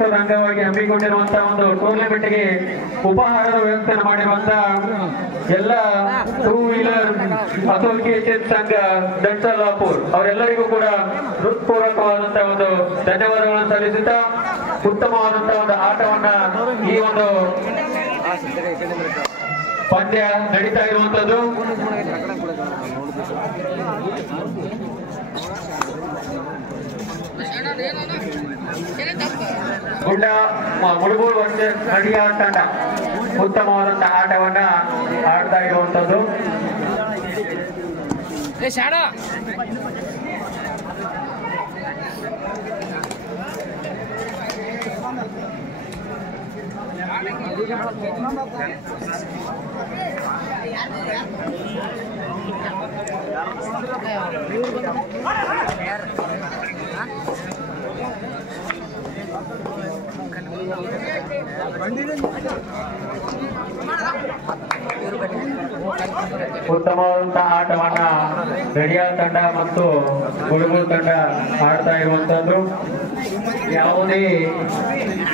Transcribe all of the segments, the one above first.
ವಾರ್ಷಿಕೋತ್ಸವದ ಅಂಗವಾಗಿ ಹಮ್ಮಿಕೊಂಡಿರುವಂತಹ ಒಂದು ಟೂರ್ನಮೆಂಟ್ಗೆ ಉಪಹಾರದ ವ್ಯವಸ್ಥೆಯನ್ನು ಮಾಡಿರುವಂತಹ ಎಲ್ಲ ಟೂ ವೀಲರ್ ಅಸೋಸಿಯೇಷನ್ ಸಂಘ ದಂಡಲಾಪುರ್ ಅವರೆಲ್ಲರಿಗೂ ಕೂಡ ಹೃತ್ಪೂರ್ವಕವಾದಂತಹ ಒಂದು ಧನ್ಯವಾದಗಳನ್ನು ಸಲ್ಲಿಸುತ್ತಾ ಉತ್ತಮವಾದಂತಹ ಒಂದು ಆಟವನ್ನ ಈ ಒಂದು ಪಂದ್ಯ ನಡೀತಾ ಇರುವಂತದ್ದು. ಗುಡ್ಡ ಮುಳುಗೂರು ವರ್ಸಸ್ ನಡಿಯಾರ್ ತಂಡ ಉತ್ತಮವಾದಂತಹ ಆಟವನ್ನ ಆಡ್ತಾ ಇರುವಂತದ್ದು. ಉತ್ತಮವಾದಂತಹ ಆಟವನ್ನ ನಡಿಯಾರ್ ತಂಡ ಮತ್ತು ಮುಳುಗೂರು ತಂಡ ಆಡ್ತಾ ಇರುವಂತದ್ದು. ಯಾವುದೇ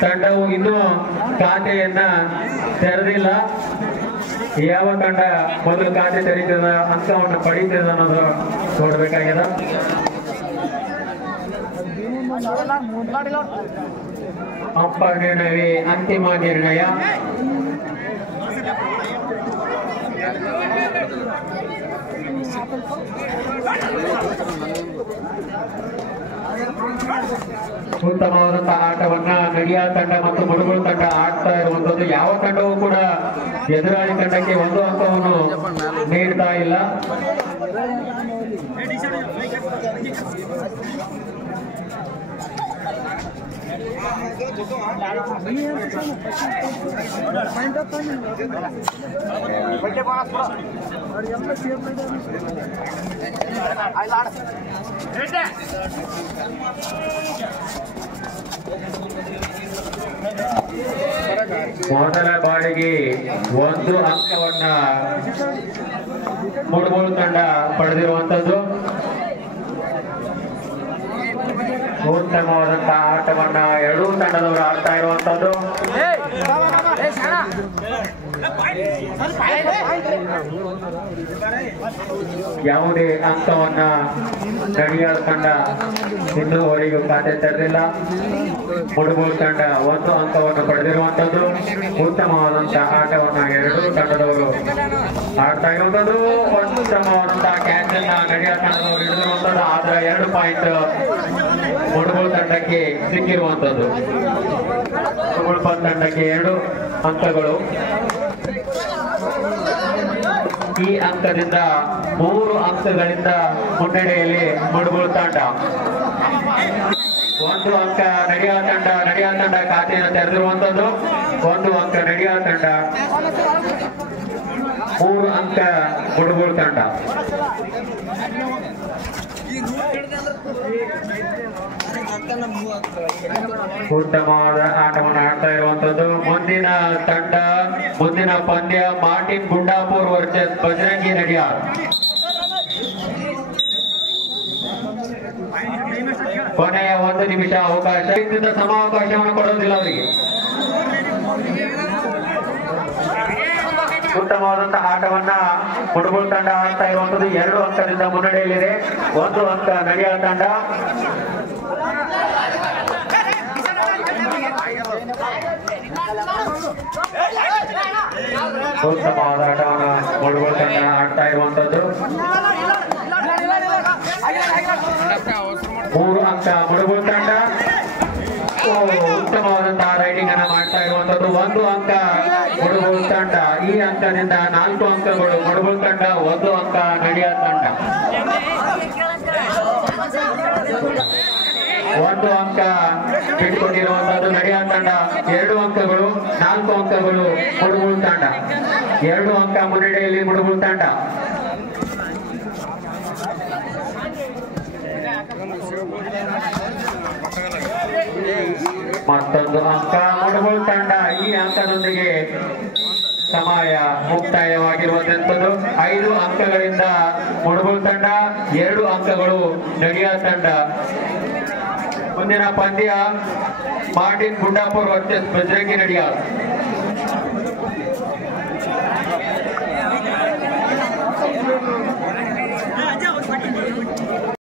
ತಂಡವು ಇನ್ನೂ ಖಾತೆಯನ್ನ ತೆರೆದಿಲ್ಲ. ಯಾವ ತಂಡ ಮೊದಲು ಖಾತೆ ತೆರೀತದ ಅಂಕವನ್ನು ಪಡೀತದ ಅನ್ನೋದು ನೋಡ್ಬೇಕಾಗ್ಯದ. ಅಂಪೈರ್ ನಿರ್ಣಯವೇ ಅಂತಿಮ ನಿರ್ಣಯ. ಉತ್ತಮವಾದಂತಹ ಆಟವನ್ನ ನಡಿಯಾರ್ ತಂಡ ಮತ್ತು ಮುಳುಗೂರು ತಂಡ ಆಡ್ತಾ ಇರುವಂತದ್ದು. ಯಾವ ತಂಡವೂ ಕೂಡ ಎದುರಾಳಿ ತಂಡಕ್ಕೆ ಒಂದು ಅಂಕವನ್ನು ನೀಡ್ತಾ ಇಲ್ಲ. ಮೊದಲ ಬಾರಿಗೆ ಒಂದು ಅಂಕವನ್ನ ಮುಳುಗೂರು ತಂಡ ಪಡೆದಿರುವಂತದ್ದು. ಉತ್ತಮವಾದಂತಹ ಆಟವನ್ನ ಎರಡೂ ತಂಡದವರು ಆಡ್ತಾ ಇರುವಂತದ್ದು. ಯಾವುದೇ ಅಂಕವನ್ನ ನಡಿಯಾರ್ ತಂಡ ಇನ್ನೂವರೆಗೂ ಖಾತೆ ತೆರೆದಿಲ್ಲ. ಮುಳುಗೂರು ತಂಡ ಒಂದು ಅಂಕವನ್ನು ಪಡೆದಿರುವಂತದ್ದು. ಉತ್ತಮವಾದಂತಹ ಆಟವನ್ನ ಎರಡೂ ತಂಡದವರು ಆಡ್ತಾ ಇರುವಂತದ್ದು. ಉತ್ತಮವಾದಂತಹ ಕ್ಯಾಚ್ ಅನ್ನ ನಡಿಯಾರ್ ತಂಡದವರು ಹಿಡಿದಿರುವಂತದ್ದು. ಆದ್ರೆ 2 ಪಾಯಿಂಟ್ ಮುಳುಗೂರು ತಂಡಕ್ಕೆ ಸಿಕ್ಕಿರುವಂತದ್ದು. ಮುಳುಗೂರು ತಂಡಕ್ಕೆ 2 ಅಂಕಗಳು. ಈ ಅಂಕದಿಂದ 3 ಅಂಕಗಳಿಂದ ಮುನ್ನಡೆಯಲ್ಲಿ ಮುಳುಗೂರು ತಂಡ. 1 ಅಂಕ ನಡಿಯಾರ್ ತಂಡ ಖಾತೆಯನ್ನು ತೆರೆದಿರುವಂತದ್ದು. 1 ಅಂಕ ನಡಿಯಾರ್ ತಂಡ, 3 ಅಂಕ ಮುಳುಗೂರು ತಂಡ. ಉತ್ತಮವಾದ ಆಟವನ್ನು ಆಡ್ತಾ ಇರುವಂತದ್ದು. ಮುಂದಿನ ಪಂದ್ಯ ಮಾರ್ಟಿನ್ ಗುಂಡಾಪುರ್ ವರ್ಸಸ್ ಬಜರಂಗಿ ನಡಿಯಾರ್. ಕೊನೆಯ 1 ನಿಮಿಷ ಅವಕಾಶ. ಇದರಿಂದ ಸಮಾವಕಾಶವನ್ನು ಕೊಡೋದಿಲ್ಲ ಅವರಿಗೆ. ಉತ್ತಮವಾದಂತಹ ಆಟವನ್ನ ಮುಳುಗೂರು ತಂಡ ಆಡ್ತಾ ಇರುವಂತದ್ದು. 2 ಅಂಕದಿಂದ ಮುನ್ನಡೆಯಲ್ಲಿದೆ. 1 ಅಂಕ ನಡಿಯಾರ್ ತಂಡ. ಉತ್ತಮವಾದ ಆಟವನ್ನ ಮುಳುಗೂರು ತಂಡ ಆಡ್ತಾ ಇರುವಂತದ್ದು. 3 ಅಂಕ ಮುಳುಗೂರು ತಂಡ. ಉತ್ತಮವಾದಂತಹ ರೈಡಿಂಗ್ ಅನ್ನ ಮಾಡ್ತಾ ಇರುವಂತದ್ದು. 1 ಅಂಕ ಮುಳುಗೂರು ತಂಡ. ಈ ಅಂಕದಿಂದ 4 ಅಂಕಗಳು ಮುಳುಗೂರು ತಂಡ, 1 ಅಂಕ ನಡಿಯಾರ್ ತಂಡ. 1 ಅಂಕ ಬಿಟ್ಕೊಂಡಿರುವಂತದ್ದು ನಡಿಯಾರ್ ತಂಡ. 2 ಅಂಕಗಳು, 4 ಅಂಕಗಳು ಮುಳುಗೂರು ತಂಡ. 2 ಅಂಕ ಮುನ್ನಡೆಯಲ್ಲಿ ಮುಳುಗೂರು ತಂಡ. ಮತ್ತೊಂದು ಅಂಕ ಮುಳುಗೂರು ತಂಡ. ಈ ಅಂಕದೊಂದಿಗೆ ಸಮಯ ಮುಕ್ತಾಯವಾಗಿರುವಂತದ್ದು. 5 ಅಂಕಗಳಿಂದ ಮುಳುಗೂರು ತಂಡ, 2 ಅಂಕಗಳು ನಡಿಯಾರ್ ತಂಡ. ಮುಂದಿನ ಪಂದ್ಯ ಮಾರ್ಟಿನ್ ಗುಂಡಾಪುರ್ ವರ್ಸಸ್ ಬಜರಂಗಿ ನಡಿಯಾರ್.